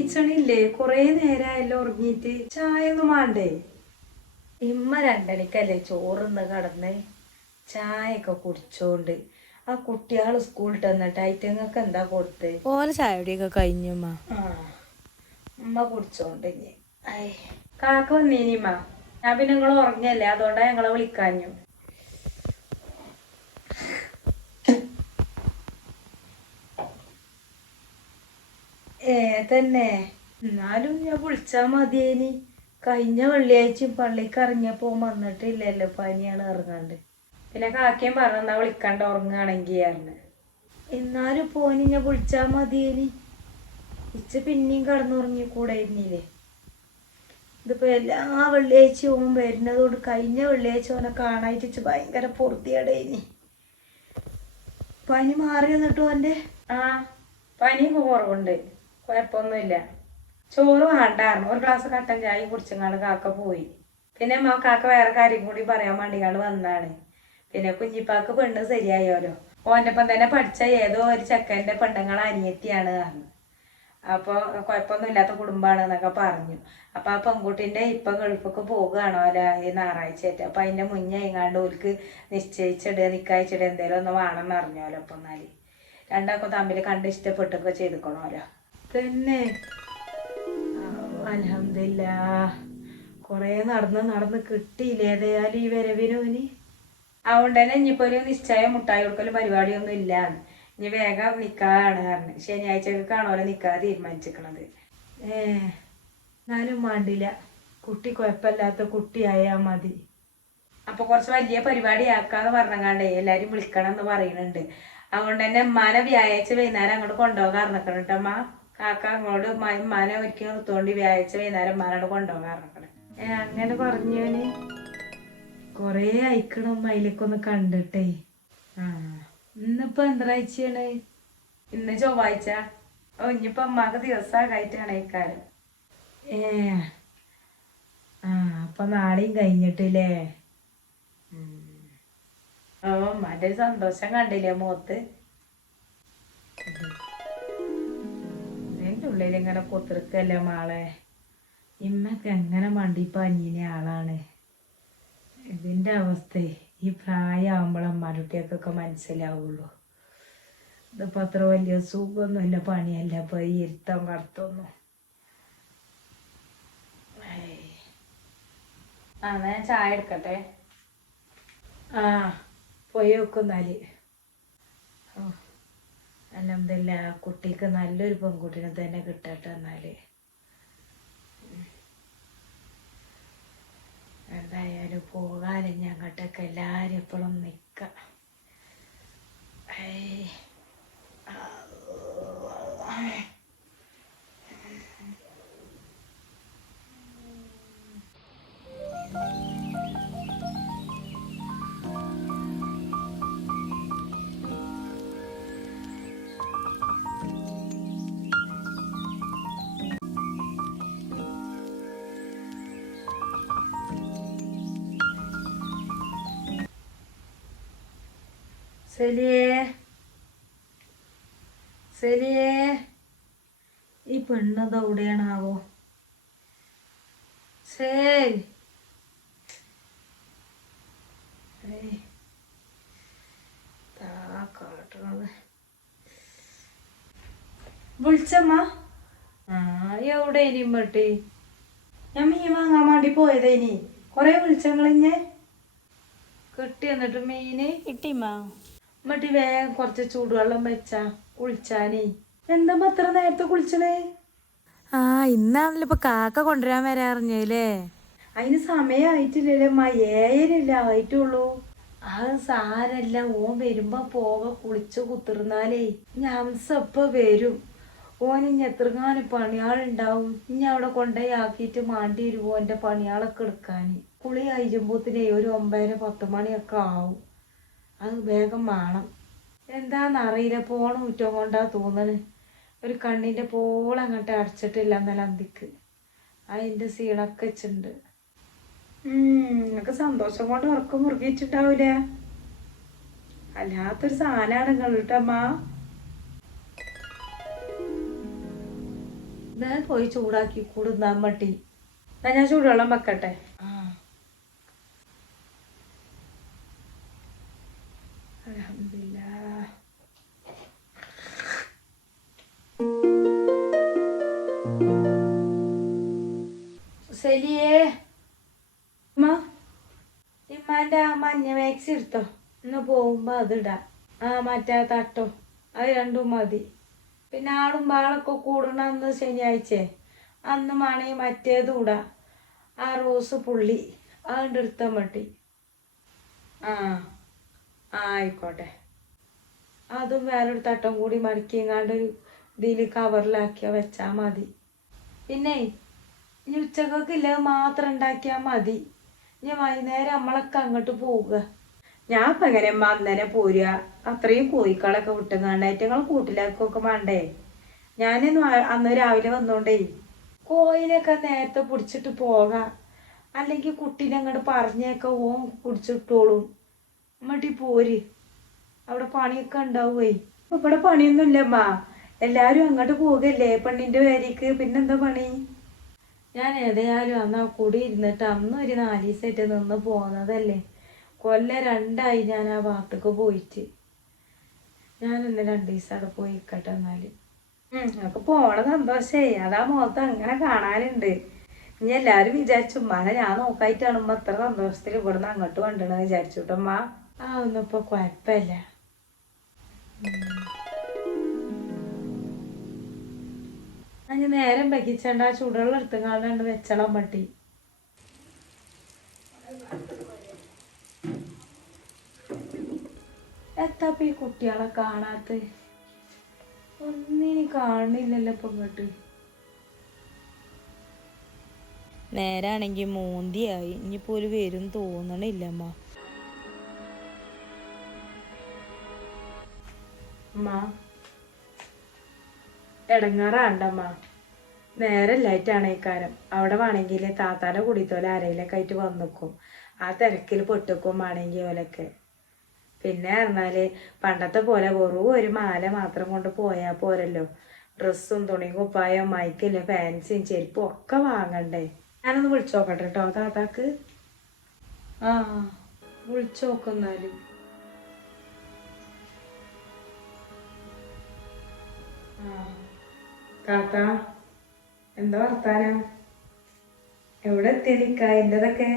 നീച്ചണില്ലേ കൊറേ നേരമായല്ലോ ഉറങ്ങിയിട്ട് ചായ ഒന്നും വേണ്ടേ ഇമ്മ രണ്ടണിക്കല്ലേ ചോറിന്ന് കടന്ന്. ചായയൊക്കെ കുടിച്ചോണ്ട്. ആ കുട്ടികൾ സ്കൂളിൽ തന്നിട്ട് ഐറ്റങ്ങൾക്ക് എന്താ കൊടുത്ത്? ഓലെ ചായടിയൊക്കെ കഴിഞ്ഞുമ്മ ആ ഉമ്മ കുടിച്ചോണ്ട് ഇനി. ഐ കാക്ക വന്നീനിമ്മ ഞാൻ പിന്നെ നിങ്ങൾ ഉറങ്ങല്ലേ അതുകൊണ്ടാ ഞങ്ങളെ വിളിക്കാഞ്ഞു. ഏ തന്നെ. എന്നാലും ഞാൻ വിളിച്ചാ മതിയേനി. കഴിഞ്ഞ വെള്ളിയാഴ്ച പള്ളിക്ക് ഇറങ്ങിയപ്പോ വന്നിട്ടില്ലല്ലോ പനിയാണ് ഇറങ്ങാണ്ട്. പിന്നെ കാക്കയും പറഞ്ഞാ വിളിക്കണ്ട ഉറങ്ങാണെങ്കി ആയിരുന്നു എന്നാലും പോനി ഞാൻ വിളിച്ചാ മതിയേനി. ഇച്ച പിന്നെയും കടന്നുറങ്ങി കൂടെ ഇരുന്നില്ലേ ഇതിപ്പോ എല്ലാ വെള്ളിയാഴ്ചയും ഓൻ വരുന്നതുകൊണ്ട് കഴിഞ്ഞ വെള്ളിയാഴ്ച ഓനെ കാണായിട്ട് ഇച്ച് ഭയങ്കര പൊറുതിയടേനി. പനി മാറി വന്നിട്ടു ഓന്റെ? ആ പനി കുറവുണ്ട്. കുഴപ്പമൊന്നുമില്ല. ചോറ് വേണ്ടായിരുന്നു ഒരു ഗ്ലാസ് കട്ടൻ ചായ കുടിച്ചങ്ങാണ്ട് കാക്ക പോയി. പിന്നെ അമ്മ കാക്ക വേറെ കാര്യം കൂടി പറയാൻ വേണ്ടിയാണ് വന്നാണ് പിന്നെ കുഞ്ഞിപ്പാക്ക് പെണ്ണ് ശരിയായോലോ? ഓന്റെപ്പം തന്നെ പഠിച്ച ഏതോ ഒരു ചെക്കന്റെ പെണ്ണുങ്ങൾ അനിയത്തിയാണ് പറഞ്ഞു. അപ്പോൾ കുഴപ്പമൊന്നുമില്ലാത്ത കുടുംബമാണ് എന്നൊക്കെ പറഞ്ഞു. അപ്പോൾ ആ പെൺകുട്ടീന്റെ ഇപ്പം ഗൾഫൊക്കെ പോകുകയാണോ അല്ല? ഈ ഞായറാഴ്ച ആയിട്ട് അപ്പം അതിന്റെ മുന്നേ എങ്ങാണ്ട് ഓൽക്ക് നിശ്ചയിച്ചിടുക നിക്കായിച്ചിടുക എന്തെങ്കിലും ഒന്ന് വേണമെന്ന് അറിഞ്ഞോലോ അപ്പം എന്നാൽ രണ്ടാൾക്കും തമ്മിൽ കണ്ട് ഇഷ്ടപ്പെട്ടൊക്കെ ചെയ്തുക്കണമല്ലോ തന്നെ. അലഹമില്ല കുറേ നടന്ന് നടന്ന് കിട്ടിയില്ലേ ഏതായാലും ഈ വരവിനോന് അതുകൊണ്ട് തന്നെ ഇനിയിപ്പോ ഒരു നിശ്ചയം മുട്ടായി കൊടുക്കലും പരിപാടിയൊന്നും ഇല്ല ഇനി വേഗം നിക്കാണ് പറഞ്ഞു ശനിയാഴ്ചക്കാണോല്ലോ നിക്കാ തീരുമാനിച്ചിരിക്കണത്. ഏ എന്നാലും വേണ്ടില്ല കുട്ടി കുഴപ്പമില്ലാത്ത കുട്ടിയായാ മതി. അപ്പൊ കുറച്ച് വലിയ പരിപാടി ആക്കാന്ന് പറഞ്ഞങ്ങാണ്ടേ എല്ലാരും വിളിക്കണം എന്ന് പറയുന്നുണ്ട്. അതുകൊണ്ട് തന്നെ ഉമ്മാനെ വ്യാഴാഴ്ച വൈകുന്നേരം അങ്ങോട്ട് കൊണ്ടുപോകാൻ ഇറക്കണം കേട്ടോ അമ്മ കാക്ക അങ്ങോട്ട് ഉമ്മ- ഉമ്മാനെ ഒരുക്കി നിർത്തോണ്ട് വ്യാഴാഴ്ച വൈകുന്നേരം മനോട് കൊണ്ടുപോകാറുണ്ട് അങ്ങനെ പറഞ്ഞവന് കൊറേ അയക്കണം മയിലേക്കൊന്ന് കണ്ടിട്ടേ. ആ. ഇന്നിപ്പോ എന്താഴ്ചയാണ് ഇന്ന് ചൊവ്വാഴ്ച. ഓ ഇനിയിപ്പോ ദിവസം ദിവസമായിട്ടാണ് ഇക്കാലം ഏ. ആ അപ്പൊ നാളെയും കഴിഞ്ഞിട്ടില്ലേ? ഓ മറ്റേ സന്തോഷം കണ്ടില്ലേ മുഖത്ത് ഉള്ളിൽ ഇങ്ങനെ കുത്തിർക്കല്ലേ മാളെ? ഇമ്മക്ക് എങ്ങനെ മണ്ടി ആളാണ്? ഇതിന്റെ അവസ്ഥ ഈ പ്രായമാകുമ്പോൾ അമ്മാരുട്ടിയൊക്കെ മനസ്സിലാവുള്ളൂ. ഇതിപ്പോ അത്ര വലിയ സുഖമൊന്നുമില്ല പണിയല്ല ഇപ്പൊ ഈ ഇരുത്തം കറുത്തൊന്നും ആ ഞാൻ ചായ എടുക്കട്ടെ? ആ പോയി വെക്കുന്നാൽ ഓ. അലഹമില്ല കുട്ടിക്ക് നല്ലൊരു പെൺകുട്ടിനെ തന്നെ കിട്ടട്ടെ എന്നാൽ. എന്തായാലും പോകാനും ഞങ്ങട്ടൊക്കെ എല്ലാരും എപ്പോഴും നിക്ക ഏയ്. സെലിയേ. സെലിയേ. ഈ പെണ്ണത് എവിടെയാണാവോ? സേ കാട്ടണത്. വിളിച്ചമ്മ. ആ എവിടെ ഇനി ഇമ്മട്ടി ഞാൻ മീൻ വാങ്ങാൻ വേണ്ടി പോയതേനി കൊറേ വിളിച്ചങ്ങളിഞ്ഞേ കിട്ടി എന്നിട്ട് മീന്. കിട്ടിമ്മ. മട്ടി വേഗം കുറച്ച് ചൂടുവെള്ളം വെച്ചാ കുളിച്ചാനേ. എന്താ അത്ര നേരത്തെ കുളിച്ചണേ? ആ ഇന്നാണല്ലോ ഇപ്പൊ കാക്ക കൊണ്ടുവരാൻ വരാറിഞ്ഞല്ലേ അതിന് സമയമായിട്ടില്ലല്ലേ അമ്മ. ഏഴരല്ലേ ആയിട്ടുള്ളൂ. ആ സാരല്ല. ഓൻ വരുമ്പോ പോക കുളിച്ച് കുത്തിർന്നാലേ ഞംസപ്പ വരും. ഓൻ ഇനി എത്രങ്ങാനും പണിയാളുണ്ടാവും. ഇനി അവിടെ കൊണ്ടുപോയി ആക്കിയിട്ട് മാണ്ടി വരുമോ എന്റെ പണിയാളൊക്കെ എടുക്കാന്. കുളി കഴിയുമ്പോത്തിനേ ഒരു ഒമ്പതര പത്ത് മണിയൊക്കെ ആവും. അത് വേഗം വേണം എന്താണെന്നറിയില്ല പോണ കുറ്റം കൊണ്ടാ തോന്നണ്. ഒരു കണ്ണിന്റെ പോളെ അങ്ങോട്ട് അടച്ചിട്ടില്ല എന്നാലും അന്തിക്ക്. അതിന്റെ സീണൊക്കെ വെച്ചിട്ടുണ്ട്. നിങ്ങക്ക് സന്തോഷം കൊണ്ട് ഉറക്കം മുറുകിയിട്ടുണ്ടാവൂല? അല്ലാത്തൊരു സാധനമാണ് നിങ്ങൾ കേട്ടമ്മ ഞാൻ പോയി ചൂടാക്കി കൂടുന്നാൻ മട്ടി എന്നാ ഞാൻ ചൂടുവെള്ളം വെക്കട്ടെ. മാക്സി എടുത്തോ ഇന്ന് പോകുമ്പോൾ അതിടാം. ആ മറ്റേ തട്ടോ. അത് രണ്ടും മതി. പിന്നെ ആളും ബാളൊക്കെ കൂടണ അന്ന് ശനിയാഴ്ച. അന്ന് മണി മറ്റേത് കൂടാ ആ റോസ് പുള്ളി. അതുകൊണ്ട് എടുത്താൽ മതി ആ ആയിക്കോട്ടെ. അതും വേറൊരു തട്ടം കൂടി മടക്കിയങ്ങാണ്ട് ഒരു ഇതിൽ കവറിലാക്കിയാൽ വെച്ചാൽ മതി. പിന്നെ ഇനി ഉച്ചക്കൊക്കെ ഇല്ലത് മാത്രം ഉണ്ടാക്കിയാൽ മതി. ഇനി വൈകുന്നേരം നമ്മളൊക്കെ അങ്ങോട്ട് പോവുക. ഞാൻ പകരം അന്നേനെ പോരുക? അത്രയും കോഴിക്കളൊക്കെ വിട്ടുങ്ങാണ്ടായിട്ട് നിങ്ങൾ കൂട്ടിലാക്കൊക്കെ വേണ്ടേ ഞാനിന്ന് അന്ന് രാവിലെ വന്നോണ്ടേ കോയിലൊക്കെ നേരത്തെ പിടിച്ചിട്ട് പോകാം. അല്ലെങ്കിൽ കുട്ടീനെ അങ്ങോട്ട് പറഞ്ഞേക്ക ഓൻ പിടിച്ചിട്ടോളും. മട്ടി പോര്. അവിടെ പണിയൊക്കെ ഉണ്ടാവുമേ ഇവിടെ പണിയൊന്നുമില്ല അമ്മ എല്ലാരും അങ്ങോട്ട് പോകല്ലേ? പെണ്ണിന്റെ പേരേക്ക് പിന്നെന്താ പണി? ഞാൻ ഏതായാലും അന്ന് കൂടി ഇരുന്നിട്ട് അന്ന് ഒരു നാല് ദിവസമായിട്ട് നിന്ന് പോന്നതല്ലേ? കൊല്ലം രണ്ടായി ഞാൻ ആ ഭാഗത്തേക്ക് പോയിട്ട്. ഞാനൊന്ന് രണ്ട് ദിവസം അവിടെ പോയി നിൽക്കട്ടെ എന്നാൽ നമുക്ക് പോണ സന്തോഷേ. അതാ മുഖത്ത് അങ്ങനെ കാണാനുണ്ട്. ഇനി എല്ലാരും വിചാരിച്ചു ഉമ്മാനെ ഞാൻ നോക്കായിട്ടാണ് ഉമ്മ അത്ര സന്തോഷത്തിൽ ഇവിടുന്ന് അങ്ങോട്ട് കൊണ്ടുവന്ന് വിചാരിച്ചുട്ടമ്മ ആ ഒന്നും ഇപ്പൊ കുഴപ്പമില്ല അഞ്ഞ് നേരം ബഹിച്ചണ്ട ചൂടുള്ള എടുത്തുങ്ങാണ്ട് വെച്ചളം പട്ടി എത്താപ്പ ഈ കുട്ടികളെ കാണാത്ത ഒന്നിനും കാണുന്നില്ലല്ലോ ഇപ്പൊ ഇങ്ങോട്ട്. നേരാണെങ്കി മൂന്തിയായി. ഇനിയിപ്പോ ഒരു വരും തോന്നണില്ലമ്മ അമ്മ. ഇടങ്ങാറാണ്ടമ്മ നേരല്ലായിട്ടാണ് ഈ കാരം അവിടെ വേണമെങ്കിൽ താത്താന്റെ കുടിത്തോല ആരെയിലൊക്കെ ആയിട്ട് വന്നിക്കും. ആ തിരക്കിൽ പൊട്ടിക്കും വേണമെങ്കിൽ ഓലൊക്കെ. പിന്നെ പറഞ്ഞാൽ പണ്ടത്തെ പോലെ വെറും ഒരു മാല മാത്രം കൊണ്ട് പോയാൽ പോരല്ലോ. ഡ്രസ്സും തുണിയും കുപ്പായം മൈക്കില്ല ഫാൻസിയും ചെരുപ്പും ഒക്കെ വാങ്ങണ്ടേ. ഞാനൊന്ന് വിളിച്ചു നോക്കട്ടെ കേട്ടോ താത്താക്ക്. ആ വിളിച്ചു നോക്കുന്നാലും താത്ത എന്താ വർത്താനം? എവിടെ എത്തി എന്റെതൊക്കെ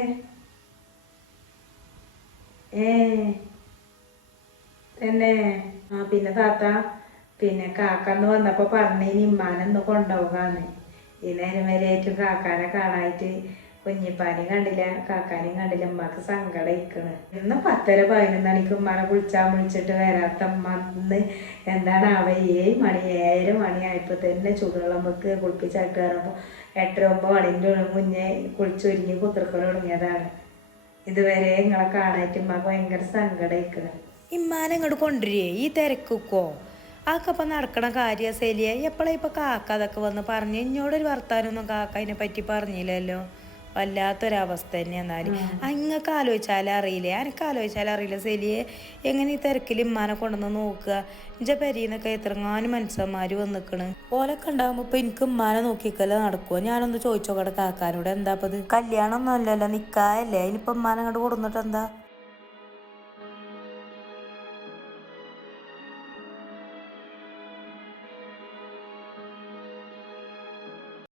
ഏ തന്നെ. ആ പിന്നെ താത്ത പിന്നെ കാക്കന്ന് വന്നപ്പോ പറഞ്ഞ ഇമ്മാനൊന്ന് കൊണ്ടുപോകാന്ന്. ഈ നേരം വരെയായിട്ടും കാക്കാനെ കാണായിട്ട് കുഞ്ഞിപ്പാനെയും കണ്ടില്ല കാക്കാനെയും കണ്ടില്ല. ഉമ്മക്ക് സങ്കടം ഇന്ന് പത്തര പതിനൊന്ന് മണിക്ക് ഉമ്മാനെ വിളിച്ചാൽ വിളിച്ചിട്ട് വരാത്ത ഉമ്മ ഇന്ന് എന്താണ് അവ? ഏഴ് മണി ഏഴര മണിയായപ്പോ തന്നെ ചൂടുവെള്ളം വെക്ക് കുളിപ്പിച്ചാട്ട് കയറുമ്പോൾ എട്ടര ഒമ്പത് മണിന്റെ മുന്നേ കുളിച്ചൊരുങ്ങി കുത്തിർക്കൽ തുടങ്ങിയതാണ്. ഇതുവരെ നിങ്ങളെ കാണായിട്ട് ഉമ്മക്ക് ഭയങ്കര സങ്കടം ഇമ്മാനെ ഇങ്ങോട്ട് കൊണ്ടുവരേ ഈ തിരക്കുക്കോ? ആക്കപ്പം നടക്കണ കാര്യ ശൈലിയെ എപ്പോഴാ ഇപ്പൊ കാക്ക അതൊക്കെ വന്ന് പറഞ്ഞു? എന്നോടൊരു വർത്താനൊന്നും കാക്ക അതിനെ പറ്റി പറഞ്ഞില്ലല്ലോ. വല്ലാത്തൊരവസ്ഥ തന്നെ എന്നാൽ. അങ്ങക്ക് ആലോചിച്ചാലേ അറിയില്ലേ? എനിക്ക് ആലോചിച്ചാലേ അറിയില്ല സെലിയെ. എങ്ങനെ ഈ തിരക്കിൽ ഇമ്മാനെ കൊണ്ടുവന്ന് നോക്കുക? എന്റെ പെരീന്നൊക്കെ എത്രങ്ങാനും മനുഷ്യന്മാര് വന്നിക്കണ്. ഓലൊക്കെ ഉണ്ടാകുമ്പോ ഇപ്പൊ എനിക്ക് ഇമ്മാനെ നോക്കിക്കല്ലേ നടക്കുവോ? ഞാനൊന്ന് ചോദിച്ചോക്കട്ടെ കാക്കാനോട്. എന്താ ഇത് കല്യാണം ഒന്നും അല്ലല്ലോ നിക്കായല്ലേ ഇനിയിപ്പൊ അങ്ങോട്ട് കൊടുന്നിട്ട് എന്താ